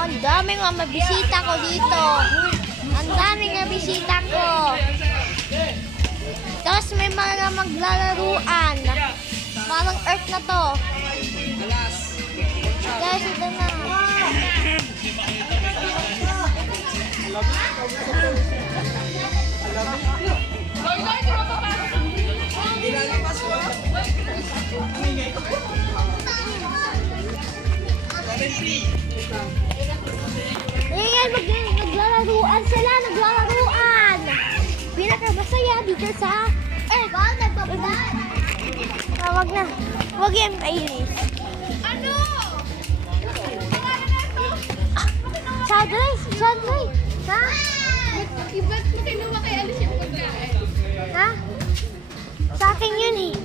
Ang daming mga bisita ko dito. Ang daming mga bisita ko. Tapos may mga maglalaruan. Parang earth na to. Guys, ito na. Ayan, maglalaruan sila, naglalaruan. Pinakamasaya dito sa nagbabalan. Wag na. Wag yan, Iris. Ano? Sadly. Ha? Iba't mo kinuha kay Alice yung pagkain. Ha? Sa akin yun eh.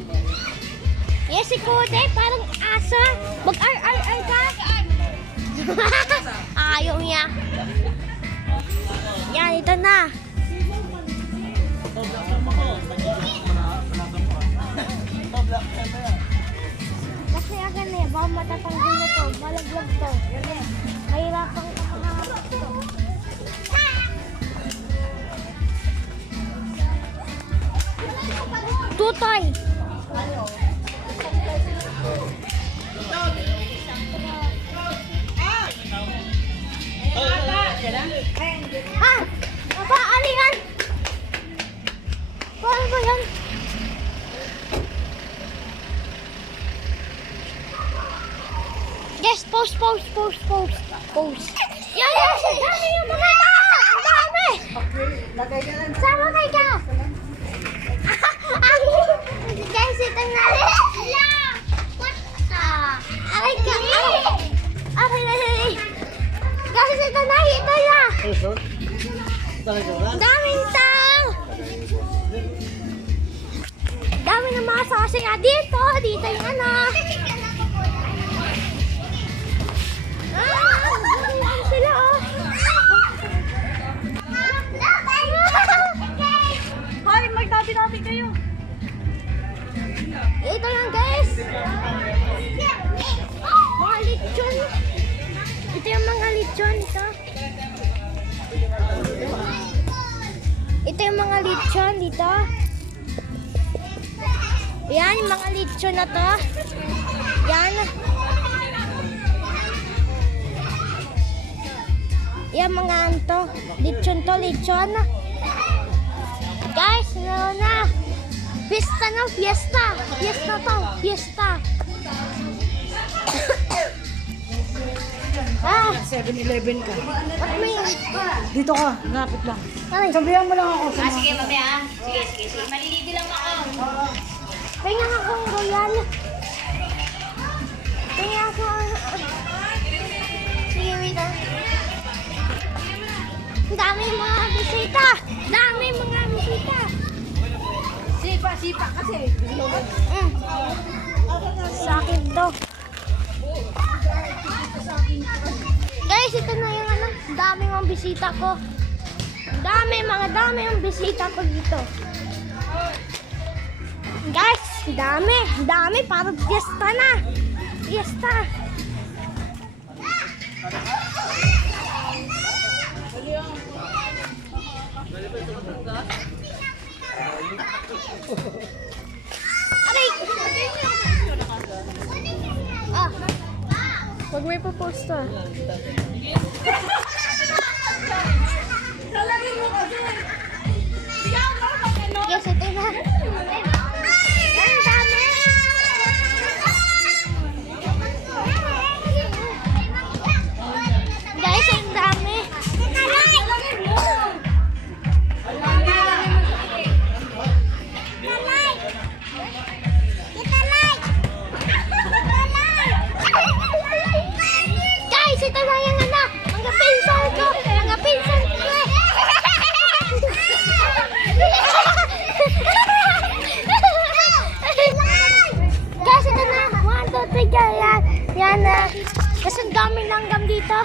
Yes, si Kote, parang asa. Mag-ar-ar-ar ka. Ayaw niya. Yan, ito na. Kasi akin eh, baka matatanggal na to. Malaglag to. Mahirapan ka pangarap to. Tutoy! Ha? Apa? Ano yan? Paano ba yan? Yes, post. Yan! Ang dami yung mga tao! Ang dami! Sama kayo ka! Guys, ito na! Aray ka! Aray! Guys, ito na! Daming tao! Dami ng mga sasaya dito! Dito yung ano! Sila oh! Hoy, magtabi-tabi kayo. Ito lang guys! Mga lechon! Ito yung mga lechon ito. Ito yung mga lechon dito. Yan, yung mga lechon na to. Yan. Yan mga anto. Lechon to, lechon. Guys, ano na? Fiesta na, fiesta. Fiesta to, fiesta. 7-Eleven ka. Ba't may... Dito ka, lapit lang. Ay, Sabihan mo lang ako. Sige, mamaya. Sige. Malilidi lang ako. tingnan akong royal. Tingnan ako. Sige, wait lang. Ang dami mga bisita. Dami mga bisita. Sipa kasi. Sa akin to. Guys, ito na yung ano. Dami mga bisita ko. Dami yung bisita ko dito. Guys, dami. Parang fiesta na. Fiesta. Aray! Ah, wag may popost to. Yes, ito na. Ang dami! Guys, ang dami! Guys, ito na yung ano! Mga pinsan ko! Guys, ito na! 1, 2, 3, yan na! Kasi ang daming langgam dito.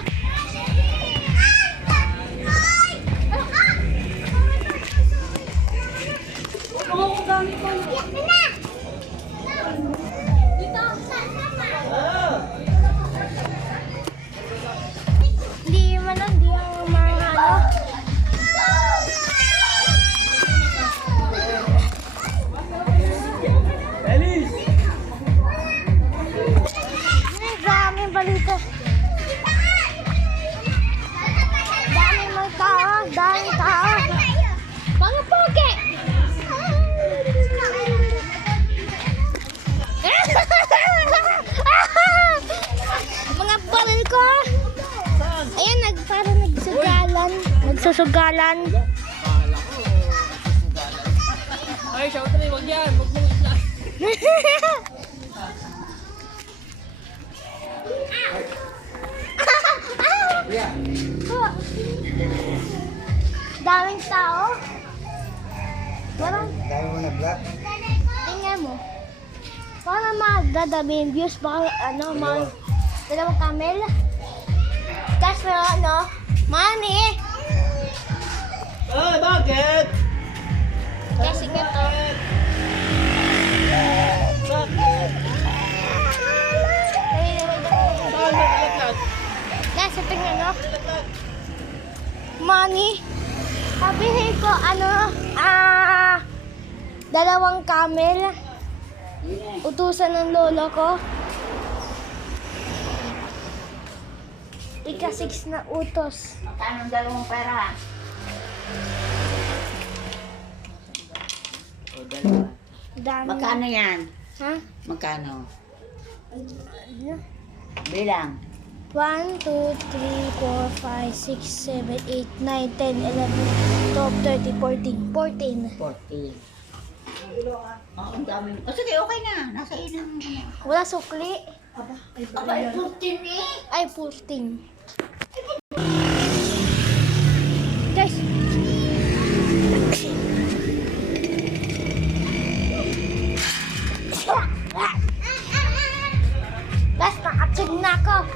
susugalan. Ay, syempre, wag yan. Wag mong isla. Daming tao. Parang, Dami mo na black. tingnan mo. Parang magdadabi yung views. Baka dalawang camel. Tapos money. Ay, bakit? Kasi ganito. Bakit? Guys, tingnan mo. Money. Sabihin ko, dalawang camel. Utusan ng lolo ko. Ika-6 na utos. Magkano dalawang pera? O, dalawa. Dami. Magkano yan? Ha? Magkano? Bilang. 1, 2, 3, 4, 5, 6, 7, 8, 9, 10, 11, 12, 13, 14. 14. Oh, ang dami. O sige, okay na. Nasa inang. Wala sukli. Aba, ay 14 eh. Ay, 14. Guys. Guys, nakachig na ako.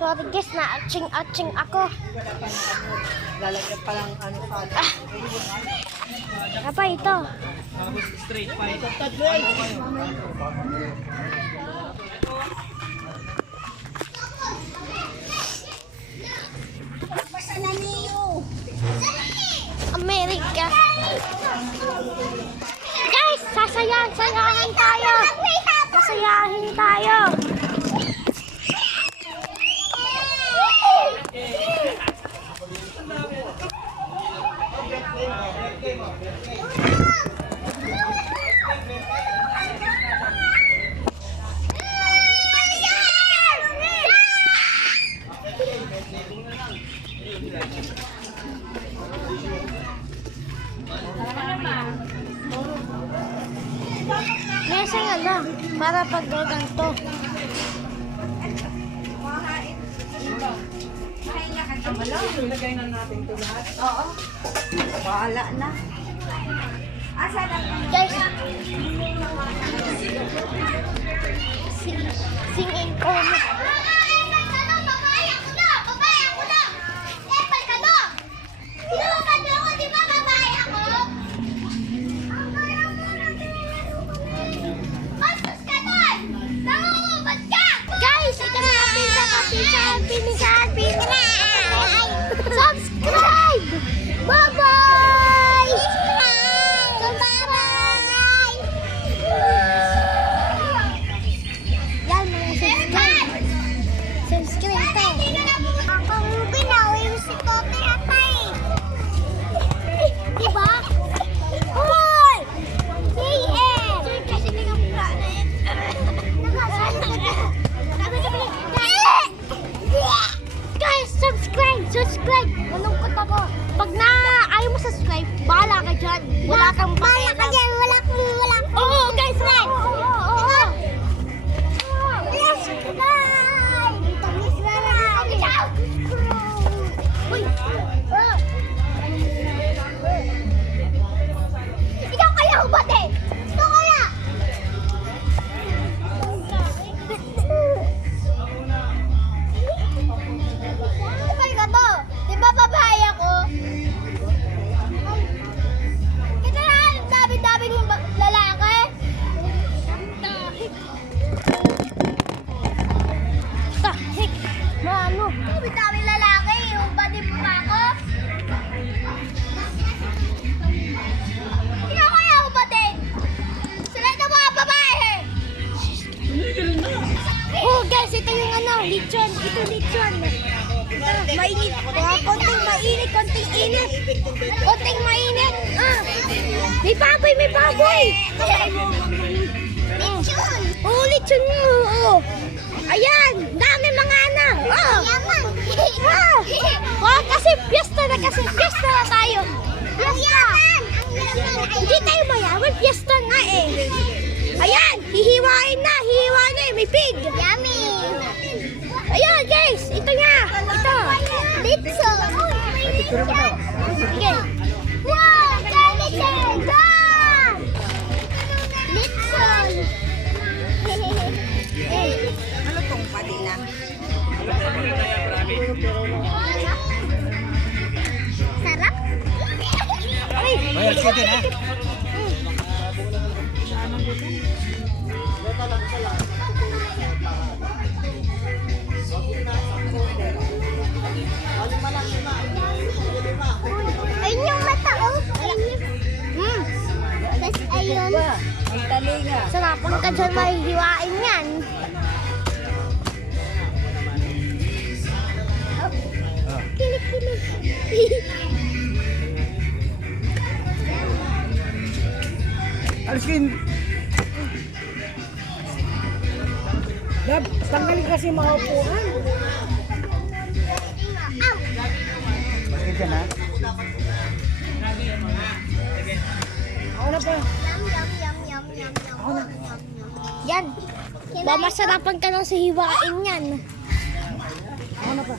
Sorry guys, na-atching ako. Lalagyan pa lang ano pa. Apa ito? Straight fight. Amerika. Guys, sasayahin tayo. Sasayahin tayo. Mesa nga lang, para pag ganito. Ilagay na natin ito lahat. Oo. Bahala na. Guys, singin ko na. Guys, ito na subscribe! Bye-bye! Subscribe! Yan, mga subscribe! Subscribe to! Akong binawin si Kote Atay! Diba? Hoy! JM! Kasi hindi ka mula na yan. Guys, subscribe! Malungkot ako. Pag ayaw mo subscribe, bahala ka dyan. Wala kang bahala ka dyan. Wala. Oo, guys, right! Oo. Subscribe! Uy! Ikaw kaya ubate! Ito kaya! Kapal ka to! Di ba babae ako? Kita na ang dami-dami ng lalaki! Tahik! Mano? Dami-dami lalaki! Yung ba di pa ako? Ikaw kaya ubate! Sila ito mga babae! Oh guys, ito yung lechon. Ito lechon. Mainit. Konting mainit, konting init. Konting mainit. May baboy, may baboy. Lechon. Oh, lechon mo. Oh. Ayan, dami mga ano. Oh. Yaman. Oh, kasi fiesta na tayo. Fiesta. Hindi tayo mayaman, fiesta nga eh. Ayan, hihiwain na eh, may pig. Yummy. Ayan guys, ito nga. Ito. Litso. Sige. Wow, lechon. Wow. Litso. Ano tong pati na? Sarap. Ayan, sige na. Ayun yung mata, oh. Tapos ayun. Ang talinga. Sarapan ka dyan mahihiwain yan. Oh, kilig-kilig. Aliskin. Dab, tanggalin kasi mga upuan. Basket yan ha? Ako na pa. Yan. Mamasarapan ka lang sa hiwain yan. Ako na pa.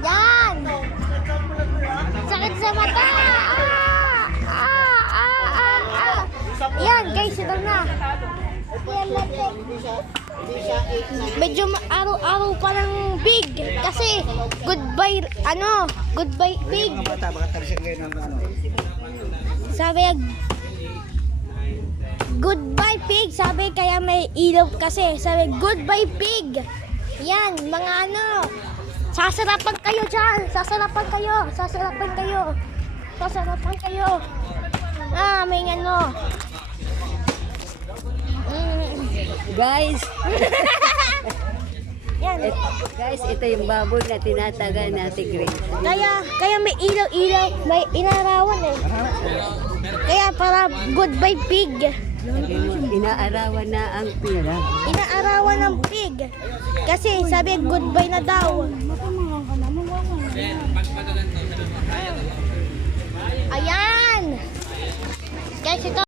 Yan. Sakit sa mata. Yan guys, ito na. Medyo araw-araw pa ng big kasi goodbye pig. Mga bata, baka talisyan kayo ng ano. Sabi goodbye pig, sabi kaya may ilaw kasi. Sabi goodbye pig. Yan, mga ano. Sasarapan kayo dyan. Sasarapan kayo. May ano. Guys, Yan. guys, ito yung baboy na tinatagal natin, Grace. Kaya may ilaw-ilaw, may inarawan eh. Kaya para goodbye pig. Inaarawan na ang pira. Inaarawan ng pig. Kasi sabi goodbye na daw. Ayan. Guys, ito.